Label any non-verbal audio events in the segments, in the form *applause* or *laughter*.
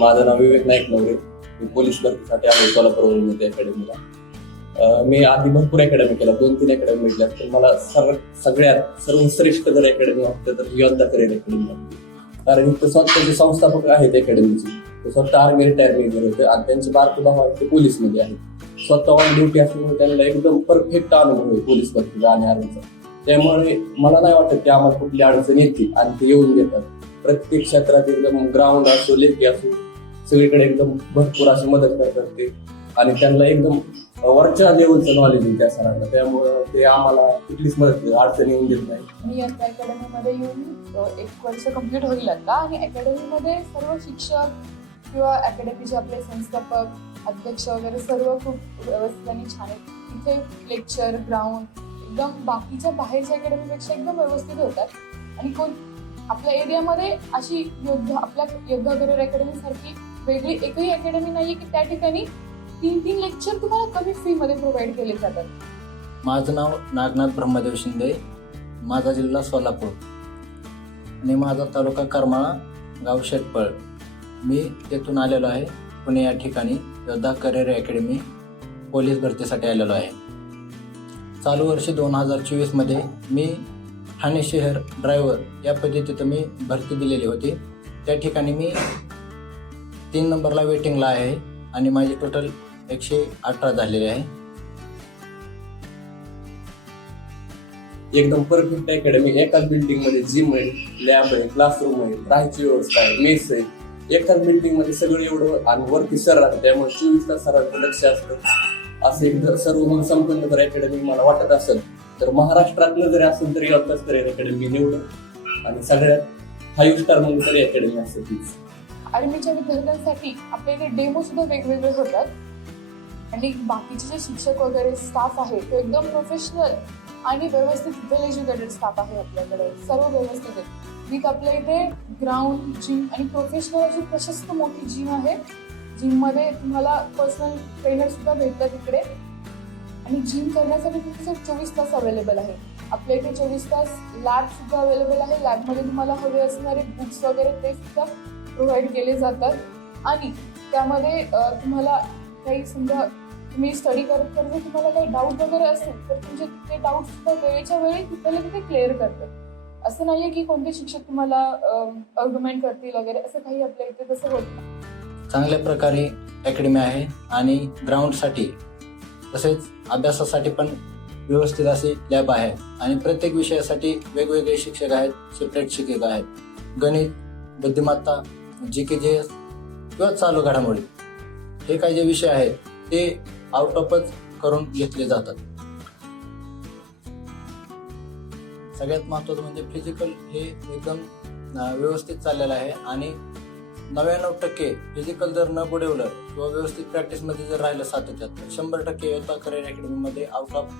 माझं नाव विवेक नाईक नवरे. मी पोलीस भरतीसाठी आलो सोलापूरमध्ये अकॅडमीला. मी आधी भरपूर अकॅडमी केला दोन तीन अकॅडमी भेटल्या. तर मला सर्व सगळ्यात सर्वश्रेष्ठ जर अकॅडमी वाटतं तर योद्धा करेल अकॅडमी. कारण इथं स्वतःचे संस्थापक आहेत अकॅडमीचे. ते स्वतः आर्मी रिटायरमेंट गेले होते आणि त्यांचे बारको भाव आहेत ते पोलीसमध्ये आहेत. स्वतः ऑन ड्युटी असल्यामुळे त्यांना एकदम परफेक्ट अनुभव आहे पोलीस भरतीचा आणि आर्मीचा. त्यामुळे मला नाही वाटत की आम्हाला कुठली अडचण येते आणि ते येऊन देतात. प्रत्येक क्षेत्रात एकदम ग्राउंड असो लेखी असो सगळीकडे एकदम भरपूर अशी मदत करतात ते. आणि त्यांना एकदम वरच्या लेवलचं नॉलेज आहे त्या सरांना. त्यामुळं ते आम्हाला कुठलीच मदत अडचण येऊन देत नाही मी आता अकॅडमीमध्ये येऊन एक वर्ष कंप्लीट होईल आता. आणि अकॅडमीमध्ये सर्व शिक्षक किंवा अकॅडमीचे आपले संस्थापक अध्यक्ष वगैरे सर्व खूप व्यवस्थित आणि छान आहेत. तिथे लेक्चर ग्राउंड एकदम बाकीच्या बाहेरच्या अकॅडमीपेक्षा एकदम व्यवस्थित होतात. आणि कोण आपल्या एरियामध्ये अशी योद्धा आपल्या योद्धा करिअर अकॅडमीसारखी वेगळी एकही अकॅडमी नाहीये की त्या ठिकाणी तीन तीन लेक्चर तुम्हाला कमी फीमध्ये प्रोव्हाइड केले जातात. माझं नाव नागनाथ ब्रह्मदेव शिंदे. माझा जिल्हा सोलापूर. आणि माझा तालुका करमाळा गाव शेटपळ मी तेथून आलेलो आहे. पुणे या ठिकाणी योद्धा करिअर अकॅडमी पोलीस भरतीसाठी आलेलो आहे. चालू वर्षी दोन हजार चोवीसमध्ये मी ठाणे शहर ड्रायव्हर या पद्धतीत मी भरती दिलेली होती. त्या ठिकाणी मी तीन नंबरला वेटिंगला आहे आणि माझे टोटल एकशे अठरा झालेले आहे. एकदम परफेक्ट अकॅडमी एकाच बिल्डिंगमध्ये जिम आहे लॅब आहे क्लासरूम आहे राहायची व्यवस्था आहे मेस आहे. एकाच बिल्डिंगमध्ये सगळं एवढं आणि वरती सर राहतं त्यामुळे चोवीस तास सरांचं लक्ष असतं. असं एकदा सर्व संपन्न जर अकॅडमी मला वाटत असेल तर महाराष्ट्रातलं जरी असेल तरी अभ्यास तरी अकॅडमी निवड. आणि सगळ्यात फाईव्ह स्टार म्हणून तरी अकॅडमी असेल तीच. आर्मीच्या विद्यार्थ्यांसाठी आपल्या इथे डेमो सुद्धा वेगवेगळे होतात. आणि बाकीचे जे शिक्षक वगैरे स्टाफ आहे तो एकदम प्रोफेशनल आणि व्यवस्थित वेल एज्युकेटेड स्टाफ आहे आपल्याकडे. सर्व व्यवस्थित आहे. विथ आपल्या इथे ग्राउंड जिम आणि प्रोफेशनल अशी प्रशस्त मोठी जिम आहे. जिममध्ये तुम्हाला पर्सनल ट्रेनर सुद्धा भेटतात इकडे. आणि जिम करण्यासाठी तुमचं चोवीस तास अवेलेबल आहे. आपल्या इथे चोवीस तास लॅब सुद्धा अवेलेबल आहे. लॅबमध्ये तुम्हाला हवे असणारे बुक्स वगैरे ते सुद्धा प्रोव्हाइड केले जातात. आणि त्यामध्ये तुम्हाला काही समजा तुम्ही स्टडी करत करत तुम्हाला काही डाऊट वगैरे असेल तर तुमचे ते डाऊट सुद्धा वेळेच्या वेळी तिथले तिथे क्लिअर करतात. असं नाहीये की कोणते शिक्षक तुम्हाला आर्ग्युमेंट करतील वगैरे असं काही आपल्या इथे तसं होत नाही. चांगल्या प्रकारे अकॅडमी आहे आणि ग्राउंडसाठी तसेच अभ्यासासाठी पण व्यवस्थित अशी लॅब आहे आणि प्रत्येक विषयासाठी वेगवेगळे शिक्षक आहेत सेपरेट शिक्षक आहेत. गणित बुद्धिमत्ता जी के जे किंवा चालू घडामोडी हे काही जे विषय आहेत ते आउट ऑफच करून घेतले जातात. सगळ्यात महत्त्वाचं म्हणजे फिजिकल हे एकदम व्यवस्थित चाललेलं आहे आणि नव्याण्णव टक्के फिजिकल जर न बुडवलं किंवा व्यवस्थित प्रॅक्टिसमध्ये जर राहिलं सातत्यात तर शंभर टक्के योद्धा करिअर अकॅडमीमध्ये आउट ऑफ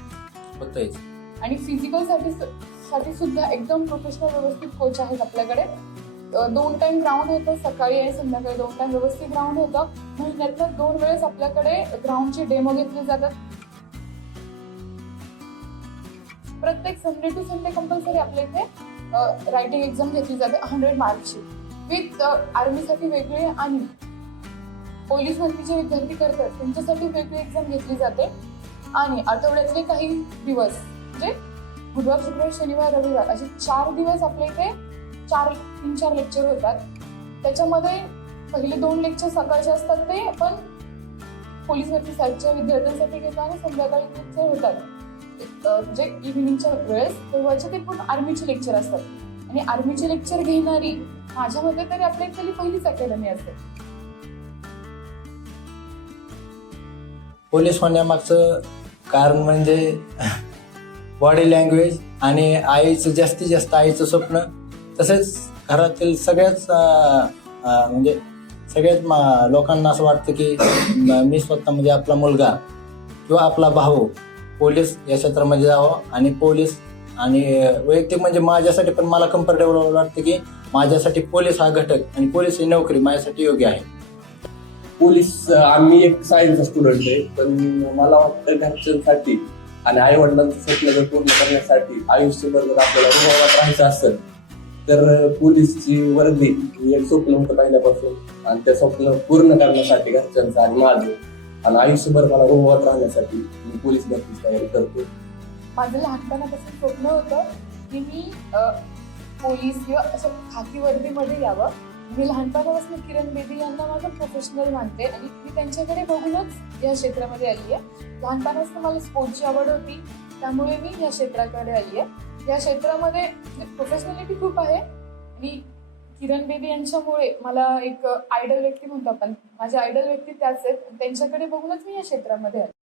होतंच आणि फिजिकलसाठी साठी सुद्धा एकदम प्रोफेशनल व्यवस्थित कोच आहेत आपल्याकडे. दोन टाइम ग्राउंड होतं सकाळी आणि संध्याकाळी दोन टाइम व्यवस्थित ग्राउंड होतं. महिन्यातल्या दोन वेळेस आपल्याकडे ग्राउंडचे डेमो घेतले जातात. प्रत्येक संडे टू संडे कंपल्सरी आपल्या इथे रायटिंग एक्झाम घेतली जाते हंड्रेड मार्कची विथ आर्मीसाठी वेगळी आणि पोलीस भरतीचे विद्यार्थी करतात त्यांच्यासाठी वेगळी एक्झाम घेतली जाते. आणि आठवड्यातले काही दिवस म्हणजे बुधवार शुक्रवार शनिवार रविवार असे चार दिवस आपल्या इथे चार तीन चार लेक्चर होतात. त्याच्यामध्ये पहिले दोन लेक्चर सकाळचे असतात ते आपण पोलीस भरती साईडच्या विद्यार्थ्यांसाठी घेतो आणि संध्याकाळी लेक्चर होतात म्हणजे इव्हिनिंगच्या वेळेस तेव्हाचे ते पण आर्मीचे लेक्चर असतात. आणि आर्मीचे लेक्चर घेणारी माझ्या मते तरी आपल्या इथली पहिलीच अकॅडमी असते. पोलीस होण्यामागचं कारण म्हणजे *laughs* बॉडी लँग्वेज आणि आईचं जास्तीत जास्त आईचं स्वप्न तसेच घरातील सगळ्याच म्हणजे सगळ्याच मा- लोकांना असं वाटतं की मी स्वतः म्हणजे आपला मुलगा किंवा आपला भाऊ पोलीस या क्षेत्रामध्ये जावं आणि पोलीस आणि वैयक्तिक म्हणजे माझ्यासाठी पण मला कम्फर्टेबल वाटतं की माझ्यासाठी पोलीस हा घटक आणि पोलीस ही नोकरी माझ्यासाठी योग्य आहे. पोलीस आम्ही एक सायन्सचा स्टुडंट आहे पण मला वाटतं घरच्यांसाठी आणि आई वडिलांचं स्वप्न जर पूर्ण करण्यासाठी आयुष्यभर जर आपल्याला रुबाबात राहायचं असेल तर पोलीसची वर्दी एक स्वप्न होतं पहिल्यापासून. आणि त्या स्वप्न पूर्ण करण्यासाठी घरच्यांचं आणि माझं. आणि आयुष्यभर मला रोमवत राहण्यासाठी मी पोलीस भरतीची तयारी करतो माझं लहानपणापासून स्वप्न होतं की मी पोलीस किंवा असं खाकी वर्दीमध्ये यावं. मी लहानपणापासून किरण बेदी यांना माझं प्रोफेशनल मानते आणि मी त्यांच्याकडे बघूनच या क्षेत्रामध्ये आली आहे लहानपणापासून मला स्पोर्टची आवड होती. त्यामुळे मी या क्षेत्राकडे आली आहे या क्षेत्रामध्ये प्रोफेशनॅलिटी खूप आहे. आणि किरण बेदी यांच्यामुळे मला एक आयडल व्यक्ती म्हणतो आपण माझे आयडल व्यक्ती त्याच आहेत. त्यांच्याकडे बघूनच मी या क्षेत्रामध्ये आले.